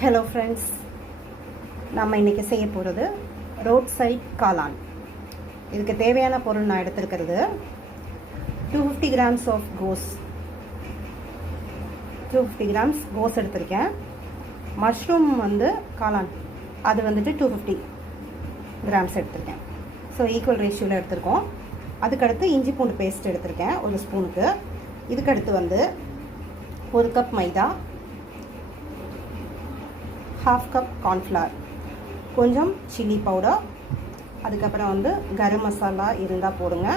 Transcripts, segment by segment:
Hello friends, நம்ம இன்றைக்கி செய்ய போகிறது ரோட் சைட் காளான். இதுக்கு தேவையான பொருள் நான் எடுத்துருக்கிறது 250 கிராம்ஸ் ஆஃப் கோஸ். 250 கிராம்ஸ் கோஸ் எடுத்திருக்கேன். மஷ்ரூம் காளான் அது 250 கிராம்ஸ் எடுத்திருக்கேன். ஸோ ஈக்குவல் ரேஷியோவில் எடுத்திருக்கோம். அதுக்கடுத்து இஞ்சி பூண்டு பேஸ்ட் எடுத்திருக்கேன் 1 ஸ்பூனுக்கு. இதுக்கடுத்து 1 கப் மைதா, 1/2 கப் கார்ன்ஃப்ளவர், கொஞ்சம் சில்லி பவுடர், அதுக்கப்புறம் கரம் மசாலா இருந்தால் போடுங்க.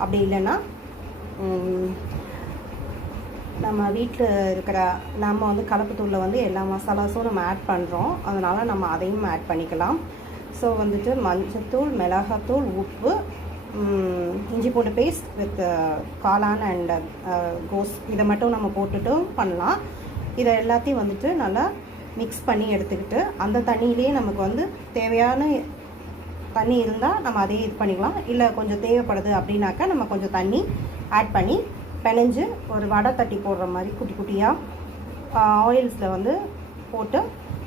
அப்படி இல்லைன்னா நம்ம வீட்டில் இருக்கிற நம்ம கலப்புத்தூளில் எல்லா மசாலாஸும் நம்ம ஆட் பண்ணுறோம். அதனால் நம்ம அதையும் ஆட் பண்ணிக்கலாம். ஸோ மஞ்சத்தூள், மிளகாத்தூள், உப்பு, இஞ்சி பூண்டு பேஸ்ட் வித் காளான் அண்ட் கோஸ் இதை மட்டும் நம்ம போட்டுட்டும் பண்ணலாம். இதை எல்லாத்தையும் நல்லா மிக்ஸ் பண்ணி எடுத்துக்கிட்டு அந்த தண்ணியிலே நமக்கு தேவையான தண்ணி இருந்தால் நம்ம அதையே இது பண்ணிக்கலாம். இல்லை கொஞ்சம் தேவைப்படுது அப்படின்னாக்கா நம்ம கொஞ்சம் தண்ணி ஆட் பண்ணி பிணைஞ்சு ஒரு வடை தட்டி போடுற மாதிரி குட்டி குட்டியாக ஆயில்ஸில் போட்டு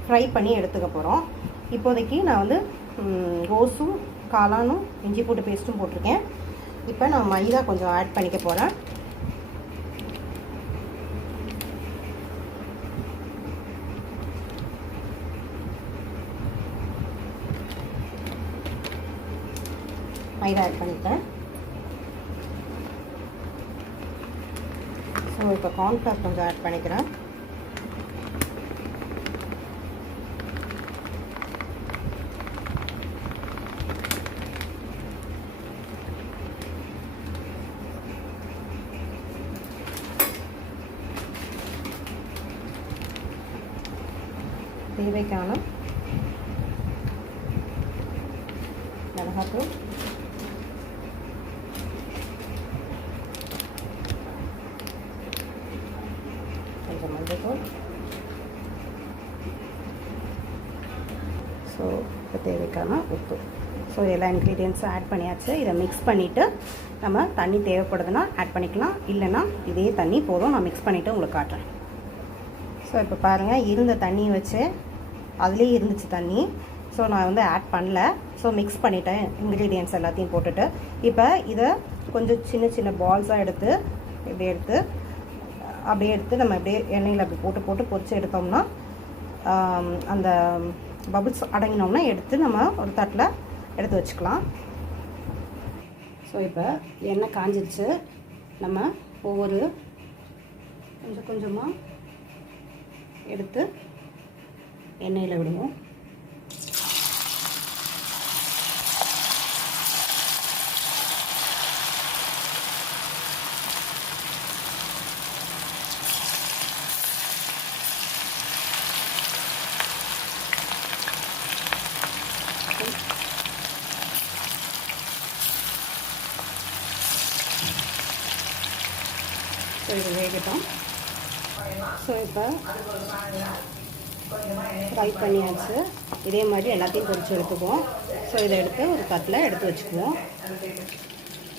ஃப்ரை பண்ணி எடுத்துக்க போகிறோம். இப்போதைக்கு நான் கோஸும் காளானும் இஞ்சி பூண்டு பேஸ்ட்டும் போட்டிருக்கேன். இப்போ நான் மைதா கொஞ்சம் ஆட் பண்ணிக்க போகிறேன். மைதா ஆட் பண்ணிட்டேன். ஸோ இப்போ கார்ன்ஃப்ளவர் கொஞ்சம் ஆட் பண்ணிக்கிறேன். தேவைக்கான மிளகாத்தூள், கொஞ்சம் மஞ்சள். ஸோ இப்போ தேவைக்கான உப்பு. ஸோ எல்லா இன்க்ரீடியன்ஸும் ஆட் பண்ணியாச்சு. இதை மிக்ஸ் பண்ணிவிட்டு நம்ம தண்ணி தேவைப்படுதுன்னா ஆட் பண்ணிக்கலாம். இல்லைன்னா இதே தண்ணி போதும். நான் மிக்ஸ் பண்ணிவிட்டு உங்களுக்கு காட்டுறேன். ஸோ இப்போ பாருங்கள், இருந்த தண்ணி வச்சு அதுலேயே இருந்துச்சு தண்ணி. ஸோ நான் ஆட் பண்ணல. ஸோ மிக்ஸ் பண்ணிட்டேன் இன்க்ரீடியன்ட்ஸ் எல்லாத்தையும் போட்டுட்டு. இப்போ இதை கொஞ்சம் சின்ன சின்ன பால்ஸாக எடுத்து அப்படியே எடுத்து நம்ம அப்படியே எண்ணெயில் அப்படி போட்டு போட்டு பொரிச்சு எடுத்தோம்னா அந்த பபுள்ஸ் அடங்கினோம்னா எடுத்து நம்ம ஒரு தட்டில் எடுத்து வச்சுக்கலாம். ஸோ இப்போ எண்ணெய் காஞ்சிடுச்சு. நம்ம ஒவ்வொரு கொஞ்சம் கொஞ்சமாக எடுத்து எண்ணெயில் விடுவோம். ஸோ இது வேகட்டும். ஸோ இப்போ ஃப்ரை பண்ணியாச்சு. இதே மாதிரி எல்லாத்தையும் பொரித்து எடுத்துக்குவோம். ஸோ இதை எடுத்து ஒரு தட்டில் எடுத்து வச்சுக்குவோம்.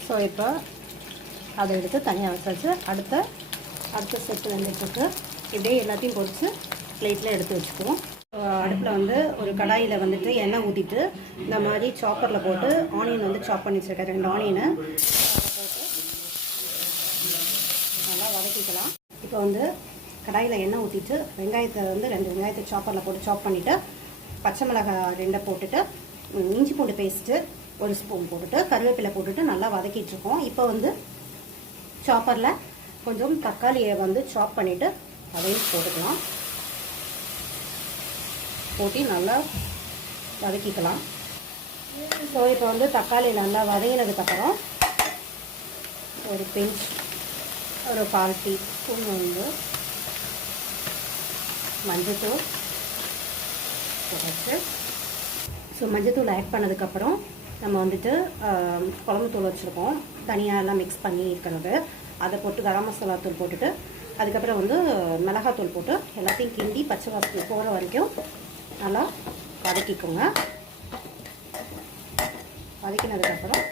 ஸோ இப்போ அதை எடுத்து தனியாக வச்சாச்சு. அடுத்த செட்டு வந்துட்டுருக்கு. இப்படியே எல்லாத்தையும் பொரித்து பிளேட்டில் எடுத்து வச்சுக்குவோம். அடுப்பில் ஒரு கடாயில் எண்ணெய் ஊற்றிட்டு இந்த மாதிரி சாப்பரில் போட்டு ஆனியன் சாப் பண்ணி வச்சுருக்கேன். 2 ஆனியனை நல்லா வதக்கிக்கலாம். இப்போ கடாயில் எண்ணெய் ஊற்றிட்டு வெங்காயத்தை 2 வெங்காயத்தை சாப்பரில் போட்டு சாப் பண்ணிவிட்டு பச்சை மிளகாய் 2 போட்டுட்டு இஞ்சி பூண்டு பேஸ்ட்டு 1 ஸ்பூன் போட்டுட்டு கருவேப்பிலை போட்டுட்டு நல்லா வதக்கிட்டுருக்கோம். இப்போ சாப்பரில் கொஞ்சம் தக்காளியை சாப் பண்ணிவிட்டு அதையும் போட்டுக்கலாம். போட்டு நல்லா வதக்கிக்கலாம். ஸோ இப்போ தக்காளி நல்லா வதங்கினதுக்கப்புறம் ஒரு பிஞ்ச் ஒரு 1/4 டீஸ்பூன் மஞ்சத்தூள் போட்டு. ஸோ மஞ்சத்தூள் ஆட் பண்ணதுக்கப்புறம் நம்ம குழம்புத்தூள் வச்சுருக்கோம் தனியாக எல்லாம் மிக்ஸ் பண்ணி இருக்கிறது. அதை போட்டு கரம் மசாலா தூள் போட்டுட்டு அதுக்கப்புறம் மிளகாத்தூள் போட்டு எல்லாத்தையும் கிண்டி பச்சை வாசனை போகிற வரைக்கும் நல்லா வதக்கிக்கோங்க. வதக்கினதுக்கப்புறம்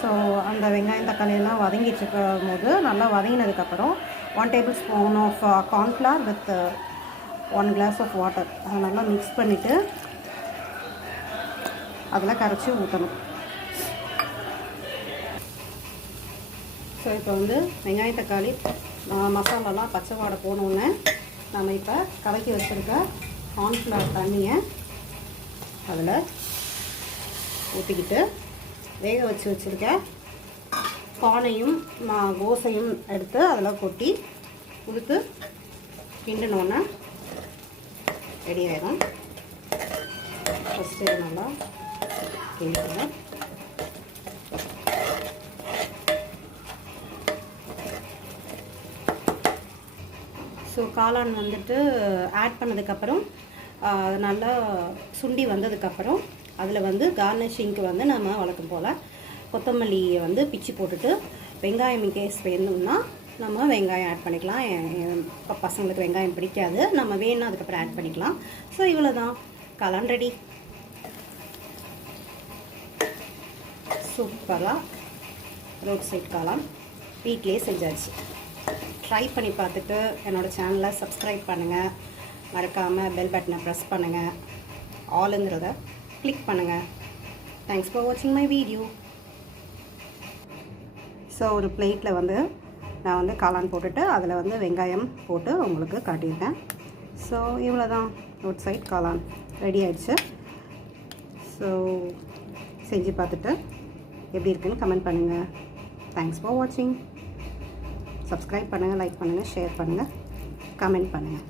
ஸோ அந்த வெங்காயம் தக்காளி எல்லாம் வதங்கிட்டு இருக்கும் போது நல்லா வதங்கினதுக்கப்புறம் 1 tablespoon of corn flour with 1 glass of water. அதை நல்லா மிக்ஸ் பண்ணிவிட்டு அதில் கரைச்சி ஊற்றணும். ஸோ இப்போ வந்து வெங்காயம் தக்காளி மசாலாலாம் பச்சை வாடை போனோடனே நம்ம இப்போ கலக்கி வச்சுருக்க கார்ன்ஃப்ளவர் தண்ணியை அதில் ஊற்றிக்கிட்டு வேக வச்சுருக்க கார்னையும் கோஸையும் எடுத்து அதில் கொட்டி உளுத்து கிண்டினோன்னே ரெடி ஆகிடும். ஃபஸ்ட்டு நல்லா கிண்டிடுங்க. ஸோ காளான் வந்துட்டு ஆட் பண்ணதுக்கப்புறம் நல்லா சுண்டி வந்ததுக்கப்புறம் அதில் வந்து கார்னிஷிங்க்கு வந்து நம்ம வழக்கம் போல் கொத்தமல்லியை வந்து பிச்சு போட்டுட்டு வெங்காயம் கேஸ் வேணும்னா நம்ம வெங்காயம் ஆட் பண்ணிக்கலாம். இப்போ பசங்களுக்கு வெங்காயம் பிடிக்காது, நம்ம வேணும்னா அதுக்கப்புறம் ஆட் பண்ணிக்கலாம். ஸோ இவ்வளோ தான், காளான் ரெடி. சூப்பராக ரோட் சைட் காளான் வீட்டிலே செஞ்சாச்சு. ட்ரை பண்ணி பார்த்துட்டு என்னோடய சேனலை சப்ஸ்கிரைப் பண்ணுங்கள். மறக்காமல் பெல் பட்டனை ப்ரெஸ் பண்ணுங்கள். ஆளுங்கிறத கிளிக் பண்ணுங்கள். தேங்க்ஸ் ஃபார் வாட்சிங் மை வீடியோ. ஸோ ஒரு பிளேட்டில் வந்து நான் வந்து காளான் போட்டுட்டு அதில் வந்து வெங்காயம் போட்டு உங்களுக்கு காட்டியிருக்கேன். ஸோ இவ்வளோ தான், ரோட் சைட் காளான் ரெடி ஆயிடுச்சு. ஸோ செஞ்சு பார்த்துட்டு எப்படி இருக்குன்னு கமெண்ட் பண்ணுங்கள். தேங்க்ஸ் ஃபார் வாட்சிங். சப்ஸ்கிரைப் பண்ணுங்கள், லைக் பண்ணுங்கள், ஷேர் பண்ணுங்கள், கமெண்ட் பண்ணுங்கள்.